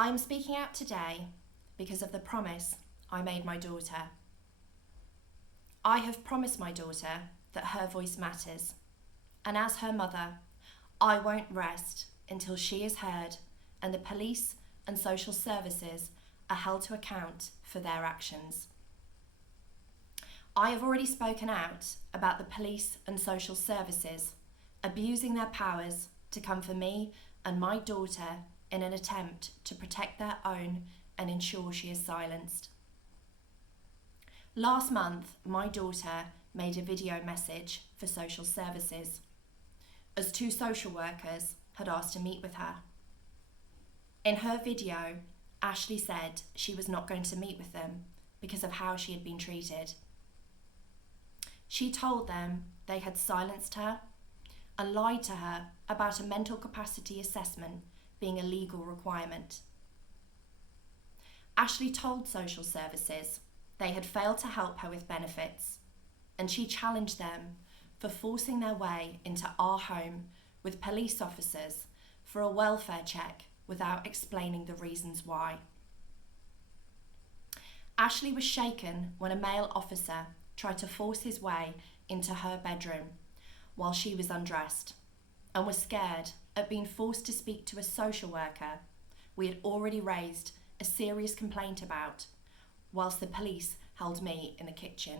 I am speaking out today because of the promise I made my daughter. I have promised my daughter that her voice matters, and as her mother, I won't rest until she is heard and the police and social services are held to account for their actions. I have already spoken out about the police and social services abusing their powers to come for me and my daughter in an attempt to protect their own and ensure she is silenced. Last month, my daughter made a video message for social services, as 2 social workers had asked to meet with her. In her video, Ashley said she was not going to meet with them because of how she had been treated. She told them they had silenced her and lied to her about a mental capacity assessment being a legal requirement. Ashley told social services they had failed to help her with benefits, and she challenged them for forcing their way into our home with police officers for a welfare check without explaining the reasons why. Ashley was shaken when a male officer tried to force his way into her bedroom while she was undressed, and was scared at being forced to speak to a social worker we had already raised a serious complaint about, whilst the police held me in the kitchen.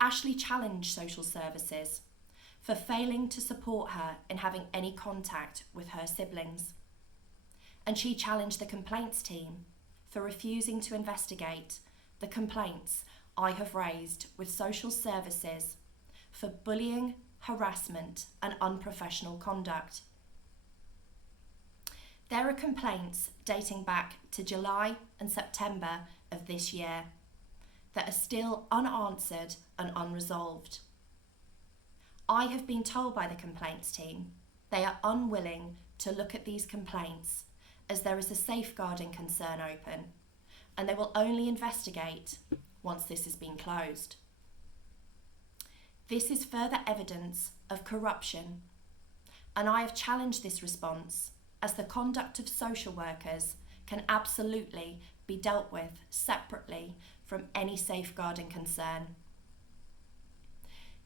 Ashley challenged social services for failing to support her in having any contact with her siblings, and she challenged the complaints team for refusing to investigate the complaints I have raised with social services for bullying, harassment and unprofessional conduct. There are complaints dating back to July and September of this year that are still unanswered and unresolved. I have been told by the complaints team they are unwilling to look at these complaints as there is a safeguarding concern open, and they will only investigate once this has been closed. This is further evidence of corruption, and I have challenged this response as the conduct of social workers can absolutely be dealt with separately from any safeguarding concern.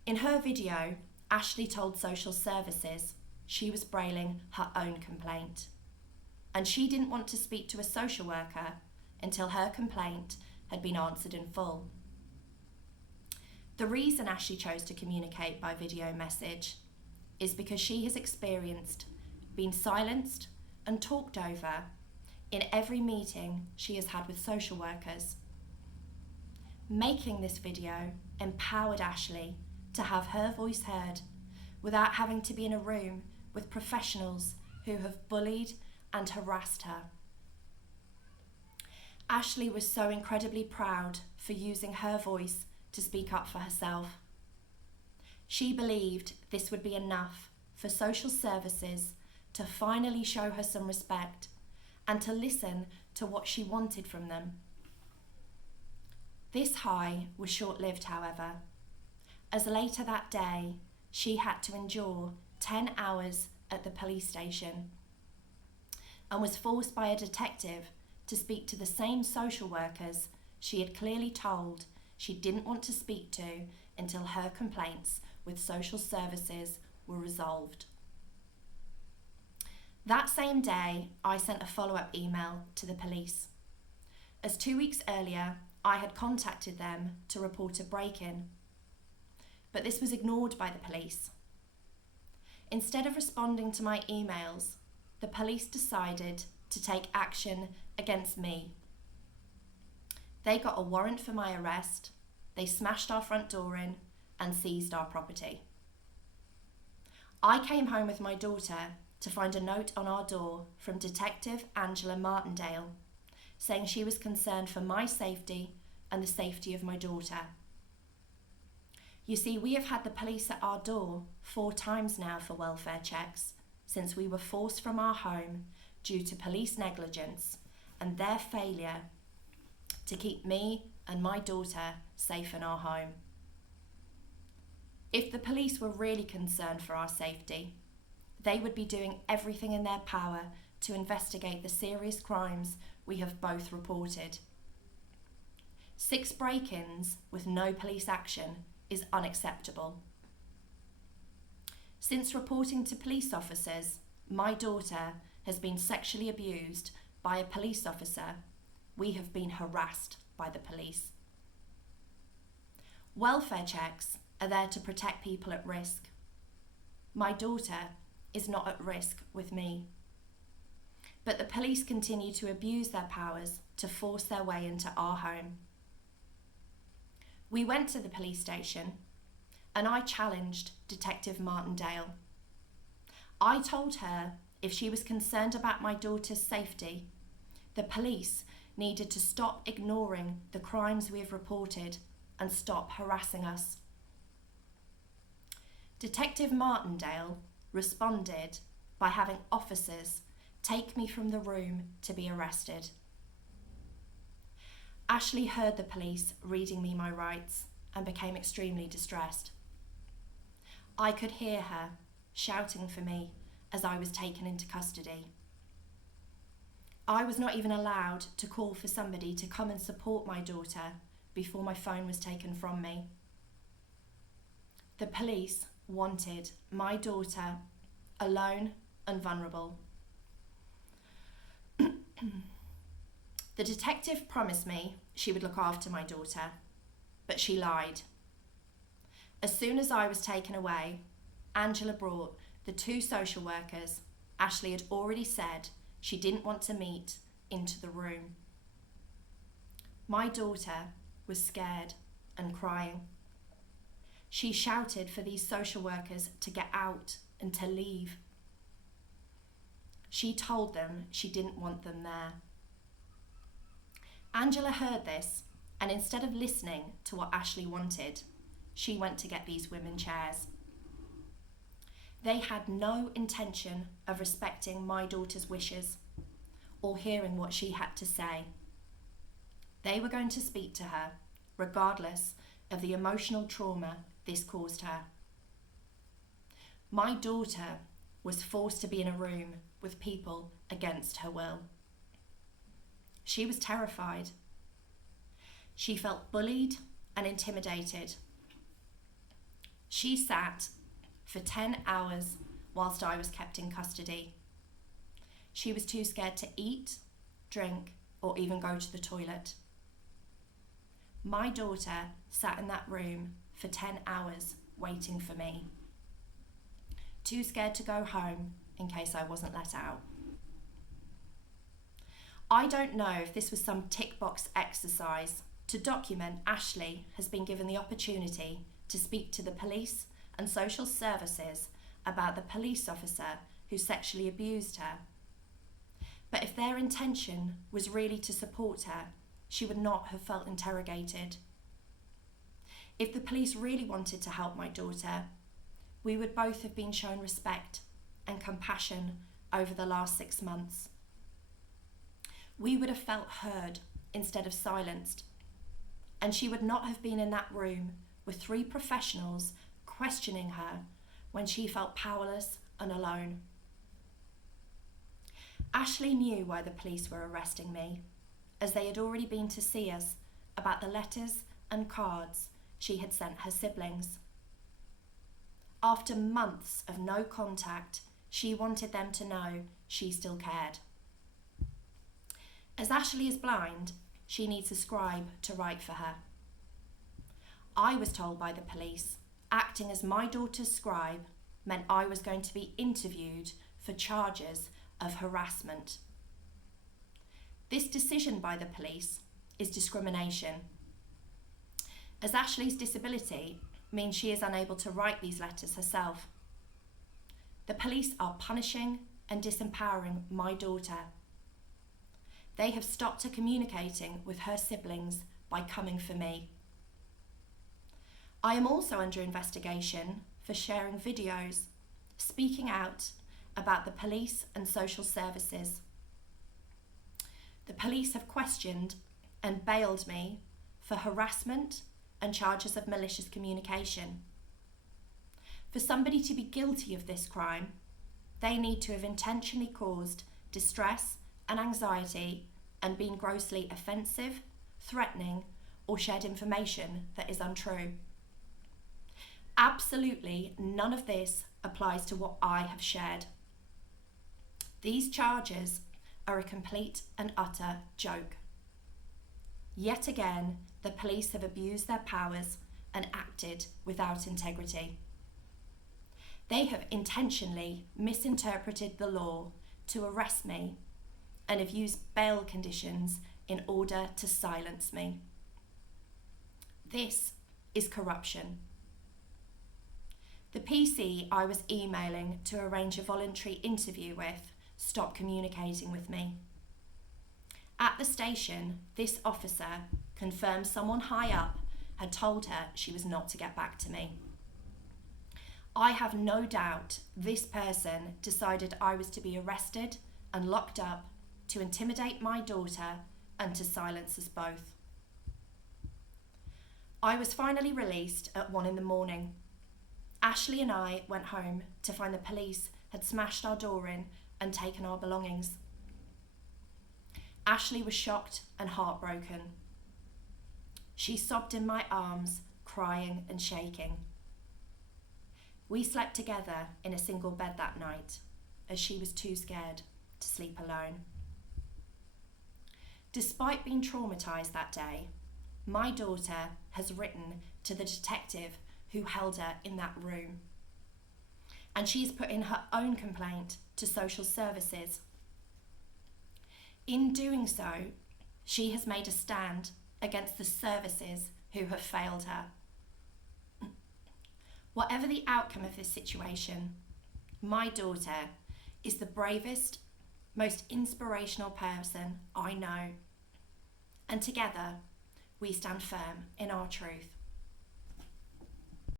In her video, Ashley told social services she was brailing her own complaint, and she didn't want to speak to a social worker until her complaint had been answered in full. The reason Ashley chose to communicate by video message is because she has experienced being silenced and talked over in every meeting she has had with social workers. Making this video empowered Ashley to have her voice heard without having to be in a room with professionals who have bullied and harassed her. Ashley was so incredibly proud for using her voice to speak up for herself. She believed this would be enough for social services to finally show her some respect and to listen to what she wanted from them. This high was short-lived, however, as later that day she had to endure 10 hours at the police station and was forced by a detective to speak to the same social workers she had clearly told she didn't want to speak to until her complaints with social services were resolved. That same day, I sent a follow-up email to the police, as 2 weeks earlier I had contacted them to report a break-in, but this was ignored by the police. Instead of responding to my emails, the police decided to take action against me. They got a warrant for my arrest, they smashed our front door in and seized our property. I came home with my daughter to find a note on our door from Detective Angela Martindale saying she was concerned for my safety and the safety of my daughter. You see, we have had the police at our door 4 times now for welfare checks since we were forced from our home due to police negligence and their failure to keep me and my daughter safe in our home. If the police were really concerned for our safety, they would be doing everything in their power to investigate the serious crimes we have both reported. 6 break-ins with no police action is unacceptable. Since reporting to police officers, my daughter has been sexually abused by a police officer. We have been harassed by the police. Welfare checks are there to protect people at risk. My daughter is not at risk with me. But the police continue to abuse their powers to force their way into our home. We went to the police station and I challenged Detective Martindale. I told her if she was concerned about my daughter's safety, the police needed to stop ignoring the crimes we have reported and stop harassing us. Detective Martindale responded by having officers take me from the room to be arrested. Ashley heard the police reading me my rights and became extremely distressed. I could hear her shouting for me as I was taken into custody. I was not even allowed to call for somebody to come and support my daughter before my phone was taken from me. The police wanted my daughter alone and vulnerable. The detective promised me she would look after my daughter, but she lied. As soon as I was taken away, Angela brought the 2 social workers Ashley had already said she didn't want to meet into the room. My daughter was scared and crying. She shouted for these social workers to get out and to leave. She told them she didn't want them there. Angela heard this, and instead of listening to what Ashley wanted, she went to get these women chairs. They had no intention of respecting my daughter's wishes or hearing what she had to say. They were going to speak to her, regardless of the emotional trauma this caused her. My daughter was forced to be in a room with people against her will. She was terrified. She felt bullied and intimidated. She sat for 10 hours whilst I was kept in custody. She was too scared to eat, drink, or even go to the toilet. My daughter sat in that room for 10 hours waiting for me. Too scared to go home in case I wasn't let out. I don't know if this was some tick box exercise to document Ashley has been given the opportunity to speak to the police and social services about the police officer who sexually abused her. But if their intention was really to support her, she would not have felt interrogated. If the police really wanted to help my daughter, we would both have been shown respect and compassion over the last 6 months. We would have felt heard instead of silenced, and she would not have been in that room with 3 professionals questioning her when she felt powerless and alone. Ashley knew why the police were arresting me, as they had already been to see us about the letters and cards she had sent her siblings. After months of no contact, she wanted them to know she still cared. As Ashley is blind, she needs a scribe to write for her. I was told by the police acting as my daughter's scribe meant I was going to be interviewed for charges of harassment. This decision by the police is discrimination, as Ashley's disability means she is unable to write these letters herself. The police are punishing and disempowering my daughter. They have stopped her communicating with her siblings by coming for me. I am also under investigation for sharing videos, speaking out about the police and social services. The police have questioned and bailed me for harassment and charges of malicious communication. For somebody to be guilty of this crime, they need to have intentionally caused distress and anxiety and been grossly offensive, threatening, or shared information that is untrue. Absolutely none of this applies to what I have shared. These charges are a complete and utter joke. Yet again, the police have abused their powers and acted without integrity. They have intentionally misinterpreted the law to arrest me and have used bail conditions in order to silence me. This is corruption. The PC I was emailing to arrange a voluntary interview with stopped communicating with me. At the station, this officer confirmed someone high up had told her she was not to get back to me. I have no doubt this person decided I was to be arrested and locked up to intimidate my daughter and to silence us both. I was finally released at 1 a.m. Ashley and I went home to find the police had smashed our door in and taken our belongings. Ashley was shocked and heartbroken. She sobbed in my arms, crying and shaking. We slept together in a single bed that night, as she was too scared to sleep alone. Despite being traumatised that day, my daughter has written to the detective who held her in that room, and she's put in her own complaint to social services. In doing so, she has made a stand against the services who have failed her. Whatever the outcome of this situation, my daughter is the bravest, most inspirational person I know, and together we stand firm in our truth.